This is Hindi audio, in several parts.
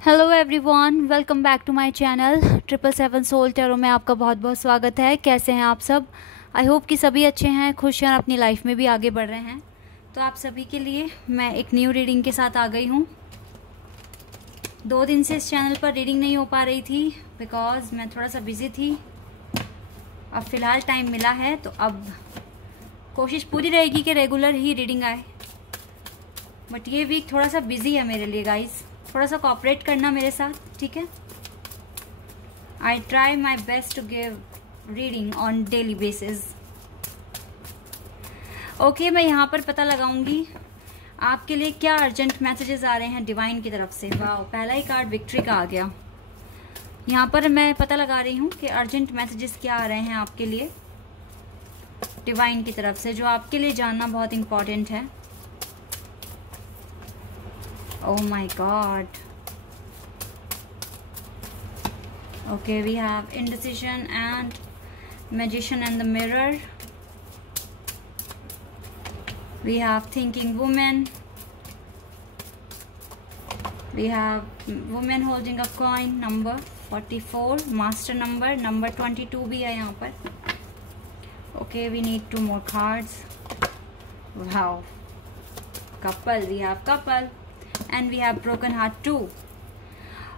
Hello everyone, welcome back to my channel 777 soul tarot में आपका बहुत बहुत स्वागत है। कैसे हैं आप सब? आई होप कि सभी अच्छे हैं, खुश हैं और अपनी लाइफ में भी आगे बढ़ रहे हैं। तो आप सभी के लिए मैं एक न्यू रीडिंग के साथ आ गई हूँ। 2 दिन से इस चैनल पर रीडिंग नहीं हो पा रही थी बिकॉज मैं थोड़ा सा बिजी थी। अब फ़िलहाल टाइम मिला है तो अब कोशिश पूरी रहेगी कि रेगुलर ही रीडिंग आए। बट ये वीक थोड़ा सा बिजी है मेरे लिए गाइज, थोड़ा सा कोऑपरेट करना मेरे साथ, ठीक है? I try my best to give reading on daily basis. Okay, मैं यहाँ पर पता लगाऊंगी आपके लिए क्या अर्जेंट मैसेजेस आ रहे हैं डिवाइन की तरफ से। वाह, पहला ही कार्ड विक्ट्री का आ गया। यहाँ पर मैं पता लगा रही हूँ कि अर्जेंट मैसेजेस क्या आ रहे हैं आपके लिए डिवाइन की तरफ से, जो आपके लिए जानना बहुत इम्पॉर्टेंट है। Oh my God. Okay, we have indecision and magician and the mirror. We have thinking woman. We have woman holding a coin, number 44, master number 22 भी है यहाँ पर। Okay, we need 2 more cards. Wow. Couple, we have couple. And we have broken heart too,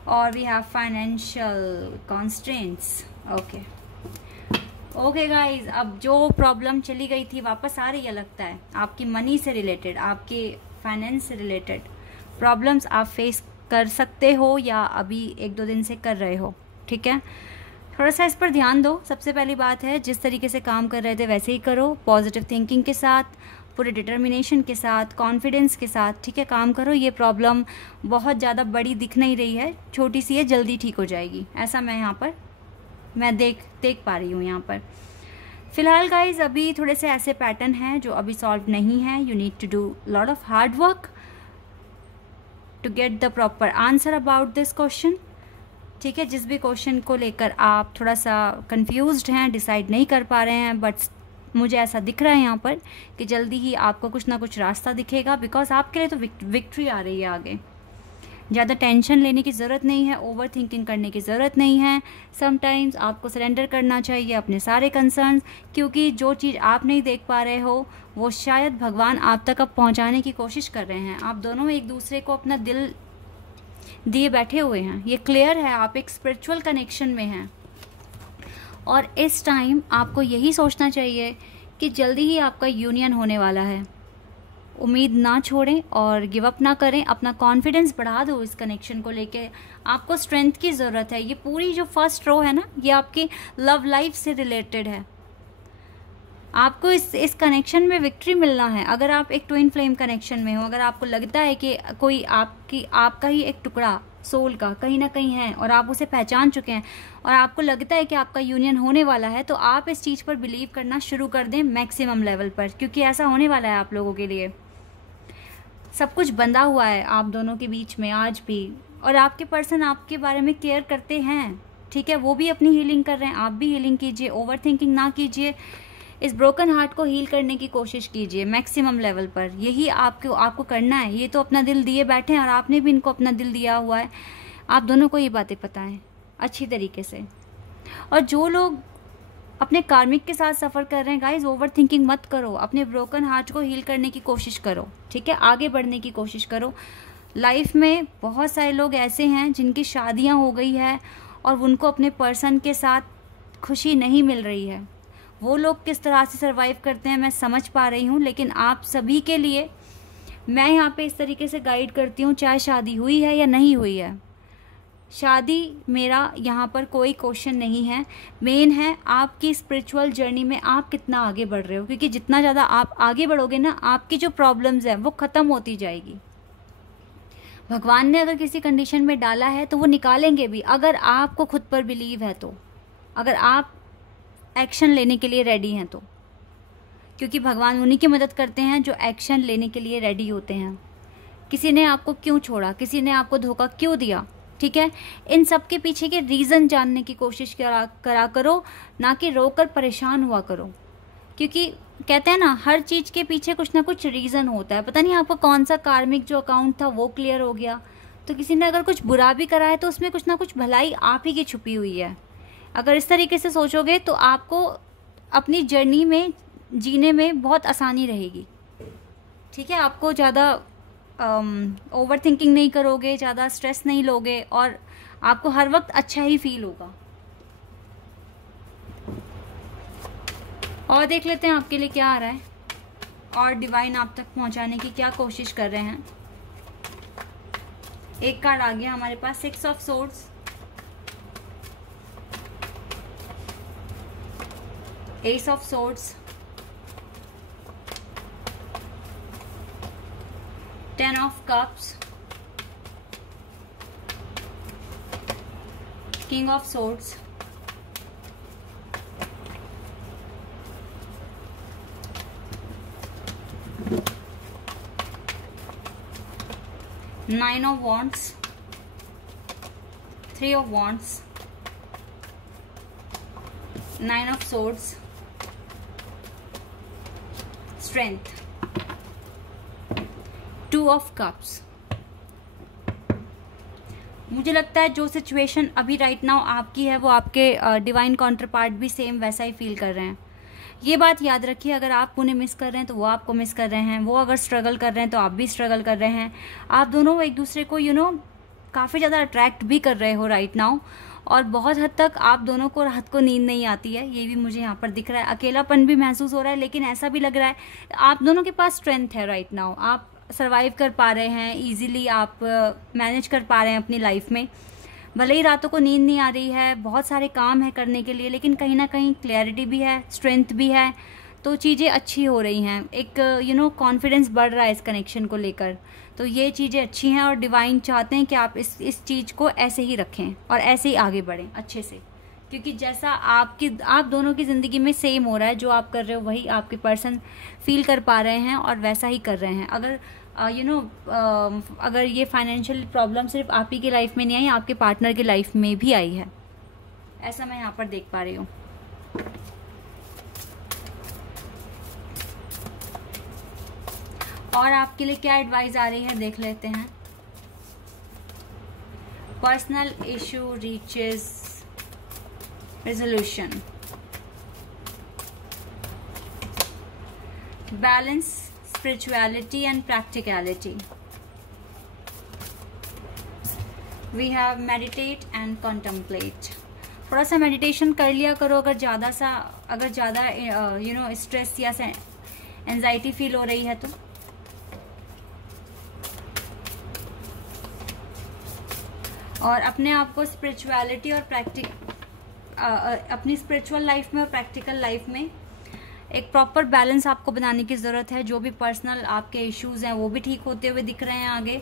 or we have financial constraints. Okay guys, अब जो प्रॉब्लम चली गई थी वापस आ रही है लगता है। आपकी मनी से रिलेटेड, आपके फाइनेंस से रिलेटेड प्रॉब्लम्स आप फेस कर सकते हो या अभी 1-2 दिन से कर रहे हो, ठीक है? थोड़ा सा इस पर ध्यान दो। सबसे पहली बात है, जिस तरीके से काम कर रहे थे वैसे ही करो, पॉजिटिव थिंकिंग के साथ, पूरे डिटर्मिनेशन के साथ, कॉन्फिडेंस के साथ, ठीक है? काम करो। ये प्रॉब्लम बहुत ज़्यादा बड़ी दिख नहीं रही है, छोटी सी है, जल्दी ठीक हो जाएगी, ऐसा मैं यहाँ पर देख पा रही हूँ यहाँ पर। फिलहाल गाइज अभी थोड़े से ऐसे पैटर्न हैं जो अभी सॉल्व नहीं है। You need to do lot of hard work to get the proper answer about this question, ठीक है? जिस भी क्वेश्चन को लेकर आप थोड़ा सा कंफ्यूज्ड हैं, डिसाइड नहीं कर पा रहे हैं, बट मुझे ऐसा दिख रहा है यहाँ पर कि जल्दी ही आपको कुछ ना कुछ रास्ता दिखेगा। बिकॉज आपके लिए तो विक्ट्री आ रही है आगे। ज़्यादा टेंशन लेने की ज़रूरत नहीं है, ओवर थिंकिंग करने की ज़रूरत नहीं है। समटाइम्स आपको सरेंडर करना चाहिए अपने सारे कंसर्न्स, क्योंकि जो चीज़ आप नहीं देख पा रहे हो वो शायद भगवान आप तक अब पहुँचाने की कोशिश कर रहे हैं। आप दोनों एक दूसरे को अपना दिल दिए बैठे हुए हैं, ये क्लियर है। आप एक स्पिरिचुअल कनेक्शन में हैं और इस टाइम आपको यही सोचना चाहिए कि जल्दी ही आपका यूनियन होने वाला है। उम्मीद ना छोड़ें और गिव अप ना करें, अपना कॉन्फिडेंस बढ़ा दो। इस कनेक्शन को लेके आपको स्ट्रेंथ की ज़रूरत है। ये पूरी जो फर्स्ट रो है ना, ये आपकी लव लाइफ से रिलेटेड है। आपको इस कनेक्शन में विक्ट्री मिलना है। अगर आप एक ट्विन फ्लेम कनेक्शन में हो, अगर आपको लगता है कि कोई आपका ही एक टुकड़ा सोल का कहीं ना कहीं है और आप उसे पहचान चुके हैं और आपको लगता है कि आपका यूनियन होने वाला है, तो आप इस चीज़ पर बिलीव करना शुरू कर दें मैक्सिमम लेवल पर, क्योंकि ऐसा होने वाला है आप लोगों के लिए। सब कुछ बंधा हुआ है आप दोनों के बीच में आज भी, और आपके पर्सन आपके बारे में केयर करते हैं, ठीक है? वो भी अपनी हीलिंग कर रहे हैं, आप भी हीलिंग कीजिए, ओवर थिंकिंग ना कीजिए। इस ब्रोकन हार्ट को हील करने की कोशिश कीजिए मैक्सिमम लेवल पर। यही आपको करना है। ये तो अपना दिल दिए बैठे हैं और आपने भी इनको अपना दिल दिया हुआ है। आप दोनों को ये बातें पता हैं अच्छी तरीके से। और जो लोग अपने कार्मिक के साथ सफ़र कर रहे हैं गाइज, ओवर थिंकिंग मत करो, अपने ब्रोकन हार्ट को हील करने की कोशिश करो, ठीक है? आगे बढ़ने की कोशिश करो। लाइफ में बहुत सारे लोग ऐसे हैं जिनकी शादियाँ हो गई है और उनको अपने पर्सन के साथ खुशी नहीं मिल रही है। वो लोग किस तरह से सरवाइव करते हैं मैं समझ पा रही हूँ, लेकिन आप सभी के लिए मैं यहाँ पे इस तरीके से गाइड करती हूँ, चाहे शादी हुई है या नहीं हुई है। शादी मेरा यहाँ पर कोई क्वेश्चन नहीं है, मेन है आपकी स्पिरिचुअल जर्नी में आप कितना आगे बढ़ रहे हो, क्योंकि जितना ज़्यादा आप आगे बढ़ोगे ना, आपकी जो प्रॉब्लम्स है वो ख़त्म होती जाएगी। भगवान ने अगर किसी कंडीशन में डाला है तो वो निकालेंगे भी, अगर आपको खुद पर बिलीव है तो, अगर आप एक्शन लेने के लिए रेडी हैं तो, क्योंकि भगवान उन्हीं की मदद करते हैं जो एक्शन लेने के लिए रेडी होते हैं। किसी ने आपको क्यों छोड़ा, किसी ने आपको धोखा क्यों दिया, ठीक है? इन सब के पीछे के रीज़न जानने की कोशिश करा करो, ना कि रोकर परेशान हुआ करो। क्योंकि कहते हैं ना, हर चीज़ के पीछे कुछ ना कुछ रीज़न होता है। पता नहीं आपका कौन सा कार्मिक जो अकाउंट था वो क्लियर हो गया, तो किसी ने अगर कुछ बुरा भी करा है तो उसमें कुछ ना कुछ भलाई आप ही की छुपी हुई है। अगर इस तरीके से सोचोगे तो आपको अपनी जर्नी में जीने में बहुत आसानी रहेगी। ठीक है, आपको ज़्यादा ओवर थिंकिंग नहीं करोगे, ज़्यादा स्ट्रेस नहीं लोगे और आपको हर वक्त अच्छा ही फील होगा। और देख लेते हैं आपके लिए क्या आ रहा है और डिवाइन आप तक पहुंचाने की क्या कोशिश कर रहे हैं। एक कार्ड आ गया हमारे पास, 6 of swords, S of swords, 10 of cups, king of swords, Nine of Wands, 3 of Wands, 9 of Swords, Strength, 2 of Cups। मुझे लगता है जो सिचुएशन अभी राइट नाउ आपकी है वो आपके डिवाइन काउंटर पार्ट भी सेम वैसा ही फील कर रहे हैं। ये बात याद रखिए, अगर आप उन्हें मिस कर रहे हैं तो वो आपको मिस कर रहे हैं, वो अगर स्ट्रगल कर रहे हैं तो आप भी स्ट्रगल कर रहे हैं। आप दोनों एक दूसरे को काफ़ी ज़्यादा अट्रैक्ट भी कर रहे हो राइट नाउ, और बहुत हद तक आप दोनों को रात को नींद नहीं आती है, ये भी मुझे यहाँ पर दिख रहा है। अकेलापन भी महसूस हो रहा है, लेकिन ऐसा भी लग रहा है आप दोनों के पास स्ट्रेंथ है राइट नाउ। आप सर्वाइव कर पा रहे हैं, ईजिली आप मैनेज कर पा रहे हैं अपनी लाइफ में। भले ही रातों को नींद नहीं आ रही है, बहुत सारे काम है करने के लिए, लेकिन कहीं ना कहीं क्लैरिटी भी है, स्ट्रेंथ भी है, तो चीज़ें अच्छी हो रही हैं। एक कॉन्फिडेंस बढ़ रहा है इस कनेक्शन को लेकर, तो ये चीज़ें अच्छी हैं और डिवाइन चाहते हैं कि आप इस चीज़ को ऐसे ही रखें और ऐसे ही आगे बढ़ें अच्छे से, क्योंकि जैसा आप दोनों की ज़िंदगी में सेम हो रहा है, जो आप कर रहे हो वही आपके पर्सन फील कर पा रहे हैं और वैसा ही कर रहे हैं। अगर अगर ये फाइनेंशियल प्रॉब्लम सिर्फ आप ही की लाइफ में नहीं आई, आपके पार्टनर की लाइफ में भी आई है, ऐसा मैं यहाँ पर देख पा रही हूँ। और आपके लिए क्या एडवाइस आ रही है देख लेते हैं। Personal issue reaches resolution, balance, spirituality and practicality. We have meditate and contemplate. थोड़ा सा मेडिटेशन कर लिया करो अगर ज़्यादा स्ट्रेस या एंजाइटी फील हो रही है तो। और अपने आप को स्पिरिचुअलिटी और अपनी स्पिरिचुअल लाइफ में और प्रैक्टिकल लाइफ में एक प्रॉपर बैलेंस आपको बनाने की ज़रूरत है। जो भी पर्सनल आपके इश्यूज हैं वो भी ठीक होते हुए दिख रहे हैं आगे,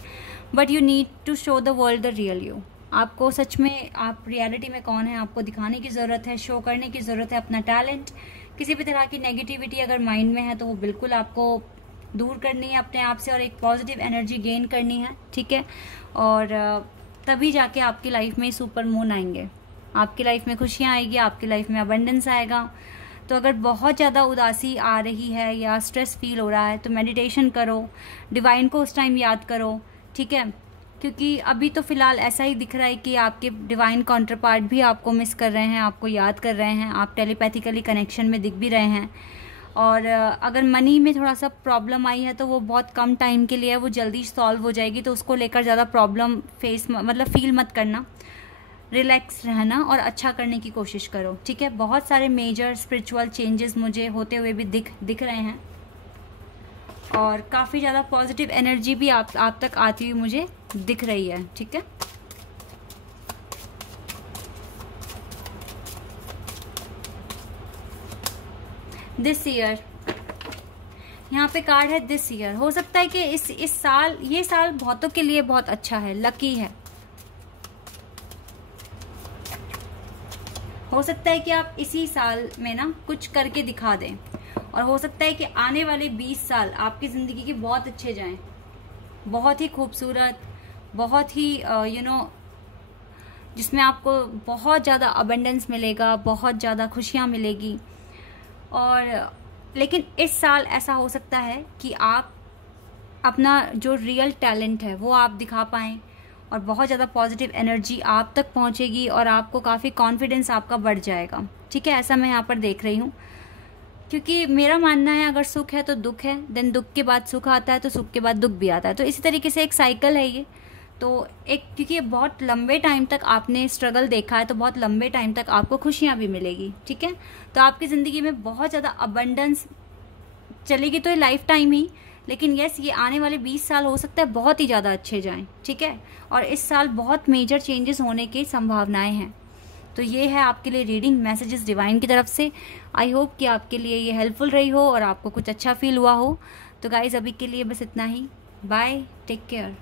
but you need to show the world the real you. आपको सच में आप रियलिटी में कौन है आपको दिखाने की ज़रूरत है, शो करने की ज़रूरत है अपना टैलेंट। किसी भी तरह की नेगेटिविटी अगर माइंड में है तो वो बिल्कुल आपको दूर करनी है अपने आप से और एक पॉजिटिव एनर्जी गेन करनी है, ठीक है। और तभी जाके आपकी लाइफ में सुपर मून आएंगे, आपकी लाइफ में खुशियाँ आएगी, आपकी लाइफ में अबंडेंस आएगा। तो अगर बहुत ज़्यादा उदासी आ रही है या स्ट्रेस फील हो रहा है तो मेडिटेशन करो, डिवाइन को उस टाइम याद करो, ठीक है। क्योंकि अभी तो फ़िलहाल ऐसा ही दिख रहा है कि आपके डिवाइन काउंटर पार्ट भी आपको मिस कर रहे हैं, आपको याद कर रहे हैं, आप टेलीपैथिकली कनेक्शन में दिख भी रहे हैं। और अगर मनी में थोड़ा सा प्रॉब्लम आई है तो वो बहुत कम टाइम के लिए है, वो जल्दी सॉल्व हो जाएगी, तो उसको लेकर ज़्यादा प्रॉब्लम फील मत करना, रिलैक्स रहना और अच्छा करने की कोशिश करो, ठीक है। बहुत सारे मेजर स्पिरिचुअल चेंजेस मुझे होते हुए भी दिख रहे हैं और काफ़ी ज़्यादा पॉजिटिव एनर्जी भी आप तक आती हुई मुझे दिख रही है, ठीक है। दिस ईयर, यहाँ पे कार्ड है दिस ईयर। हो सकता है कि इस साल, ये साल बहुतों के लिए बहुत अच्छा है, लकी है। हो सकता है कि आप इसी साल में ना कुछ करके दिखा दें, और हो सकता है कि आने वाले 20 साल आपकी ज़िंदगी के बहुत अच्छे जाएं, बहुत ही खूबसूरत, बहुत ही जिसमें आपको बहुत ज़्यादा अबंडेंस मिलेगा, बहुत ज़्यादा खुशियाँ मिलेगी। और लेकिन इस साल ऐसा हो सकता है कि आप अपना जो रियल टैलेंट है वो आप दिखा पाएँ, और बहुत ज़्यादा पॉजिटिव एनर्जी आप तक पहुंचेगी और आपको काफ़ी कॉन्फिडेंस आपका बढ़ जाएगा। ठीक है, ऐसा मैं यहाँ पर देख रही हूँ, क्योंकि मेरा मानना है अगर सुख है तो दुख है, देन दुख के बाद सुख आता है, तो सुख के बाद दुख भी आता है। तो इसी तरीके से एक साइकिल है ये। तो एक, क्योंकि ये बहुत लंबे टाइम तक आपने स्ट्रगल देखा है, तो बहुत लंबे टाइम तक आपको खुशियाँ भी मिलेगी। ठीक है, तो आपकी ज़िंदगी में बहुत ज़्यादा अबंडेंस चलेगी, तो ये लाइफ टाइम ही, लेकिन यस, ये आने वाले 20 साल हो सकता है बहुत ही ज़्यादा अच्छे जाएं। ठीक है, और इस साल बहुत मेजर चेंजेस होने की संभावनाएं हैं। तो ये है आपके लिए रीडिंग मैसेजेस डिवाइन की तरफ से। आई होप कि आपके लिए ये हेल्पफुल रही हो और आपको कुछ अच्छा फील हुआ हो। तो गाइज, अभी के लिए बस इतना ही। Bye, take care.